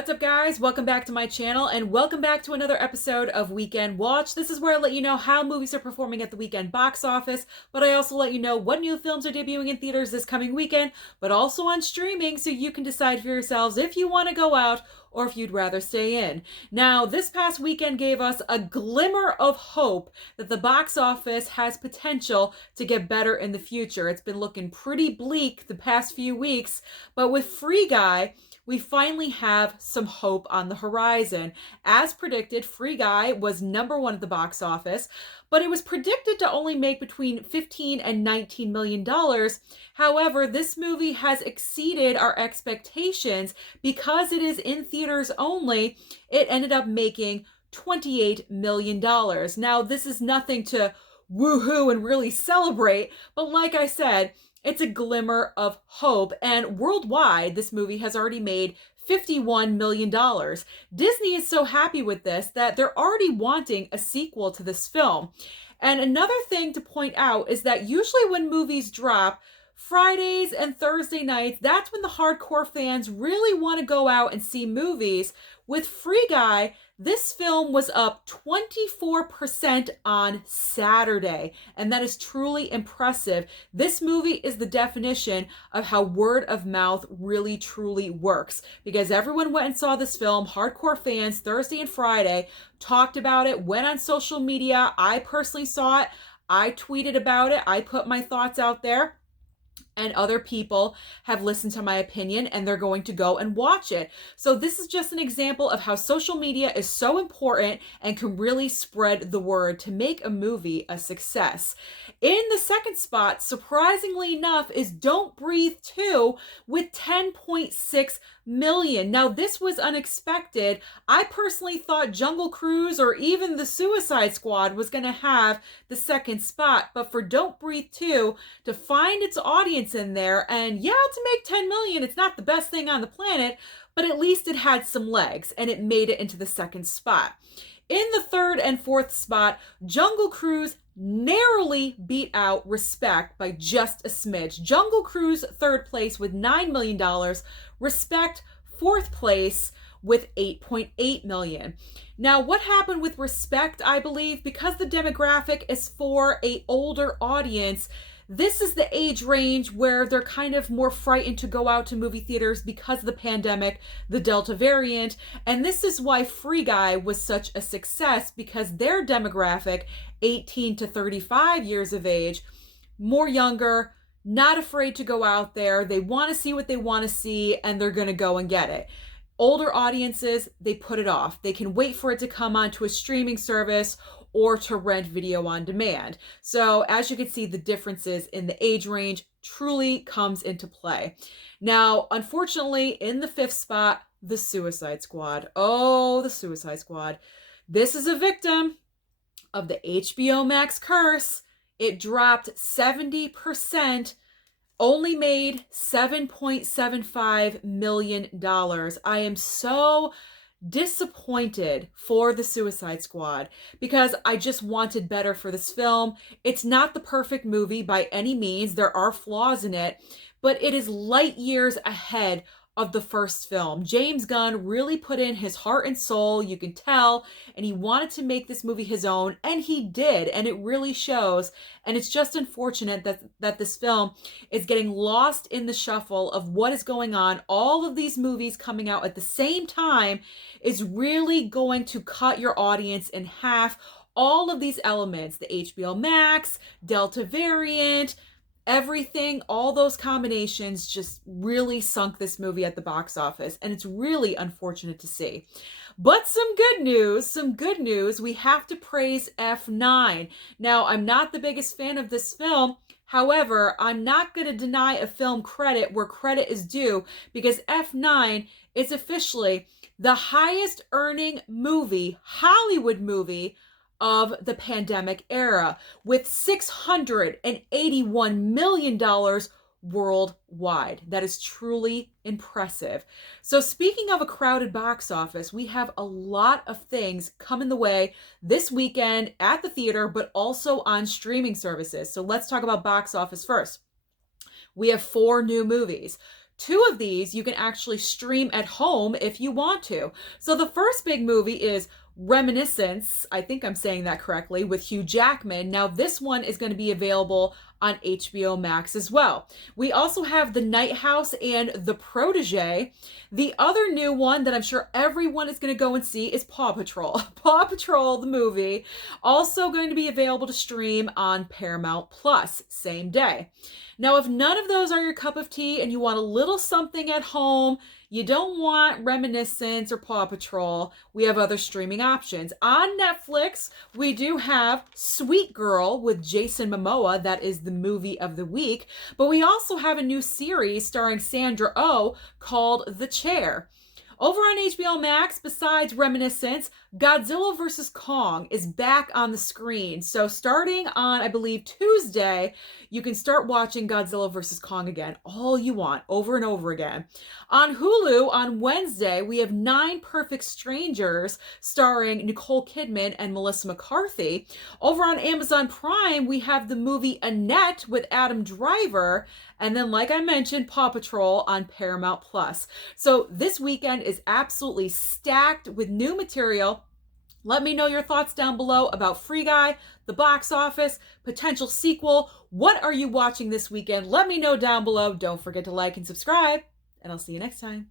What's up, guys? Welcome back to my channel and welcome back to another episode of Weekend Watch. This is where I let you know how movies are performing at the weekend box office, but I also let you know what new films are debuting in theaters this coming weekend, but also on streaming so you can decide for yourselves if you want to go out or if you'd rather stay in. Now, this past weekend gave us a glimmer of hope that the box office has potential to get better in the future. It's been looking pretty bleak the past few weeks, but with Free Guy, we finally have some hope on the horizon. As predicted, Free Guy was #1 at the box office, but it was predicted to only make between $15 and $19 million. However, this movie has exceeded our expectations because it is in theaters only. It ended up making $28 million. Now, this is nothing to woohoo and really celebrate, but like I said, it's a glimmer of hope, and worldwide, this movie has already made $51 million. Disney is so happy with this that they're already wanting a sequel to this film. And another thing to point out is that usually when movies drop, Fridays and Thursday nights, that's when the hardcore fans really want to go out and see movies. With Free Guy, this film was up 24% on Saturday, and that is truly impressive. This movie is the definition of how word of mouth really truly works, because everyone went and saw this film. Hardcore fans, Thursday and Friday, talked about it, went on social media. I personally saw it. I tweeted about it. I put my thoughts out there. And other people have listened to my opinion and they're going to go and watch it. So this is just an example of how social media is so important and can really spread the word to make a movie a success. In the second spot, surprisingly enough, is Don't Breathe 2 with 10.6 million. Now, this was unexpected. I personally thought Jungle Cruise or even The Suicide Squad was going to have the second spot, but for Don't Breathe 2 to find its audience in there, and yeah, to make 10 million, it's not the best thing on the planet, but at least it had some legs and it made it into the second spot. In the third and fourth spot, Jungle Cruise narrowly beat out Respect by just a smidge. Jungle Cruise third place with $9 million, Respect fourth place with $8.8 million. Now, what happened with Respect, I believe, because the demographic is for an older audience, this is the age range where they're kind of more frightened to go out to movie theaters because of the pandemic, the Delta variant, and this is why Free Guy was such a success, because their demographic, 18 to 35 years of age, more younger, not afraid to go out there, they want to see what they want to see, and they're going to go and get it. Older audiences, they put it off. They can wait for it to come onto a streaming service or to rent video on demand. So as you can see, the differences in the age range truly comes into play. Now, unfortunately, in the fifth spot, The Suicide Squad. Oh, The Suicide Squad. This is a victim of the HBOMAX curse. It dropped 70%, only made $7.75 million. I am so disappointed for The Suicide Squad because I just wanted better for this film. It's not the perfect movie by any means. There are flaws in it, but it is light years ahead of the first film. James Gunn really put in his heart and soul, you can tell, and he wanted to make this movie his own, and he did, and it really shows. And it's just unfortunate that this film is getting lost in the shuffle of what is going on. All of these movies coming out at the same time is really going to cut your audience in half. All of these elements, the HBO Max, Delta variant, everything, all those combinations just really sunk this movie at the box office, and it's really unfortunate to see. But some good news, we have to praise F9. Now, I'm not the biggest fan of this film. However, I'm not going to deny a film credit where credit is due, because F9 is officially the highest earning movie, Hollywood movie, of the pandemic era, with $681 million worldwide. That is truly impressive. So speaking of a crowded box office, we have a lot of things coming the way this weekend at the theater, but also on streaming services. So let's talk about box office first. We have 4 new movies. 2 of these you can actually stream at home if you want to. So the first big movie is Reminiscence, I think I'm saying that correctly, with Hugh Jackman. Now this one is going to be available on HBO Max as well. We also have The Night House and The Protege. The other new one that I'm sure everyone is going to go and see is Paw Patrol. Paw Patrol, the movie, also going to be available to stream on Paramount Plus, same day. Now, if none of those are your cup of tea and you want a little something at home, you don't want Reminiscence or Paw Patrol, we have other streaming options. On Netflix, we do have Sweet Girl with Jason Momoa. That is the movie of the week. But we also have a new series starring Sandra Oh called The Chair. Over on HBO Max, besides Reminiscence, Godzilla vs. Kong is back on the screen. So starting on, I believe, Tuesday, you can start watching Godzilla vs. Kong again, all you want, over and over again. On Hulu, on Wednesday, we have 9 Perfect Strangers starring Nicole Kidman and Melissa McCarthy. Over on Amazon Prime, we have the movie Annette with Adam Driver. And then, like I mentioned, Paw Patrol on Paramount Plus. So this weekend is absolutely stacked with new material. Let me know your thoughts down below about Free Guy, the box office, potential sequel. What are you watching this weekend? Let me know down below. Don't forget to like and subscribe, and I'll see you next time.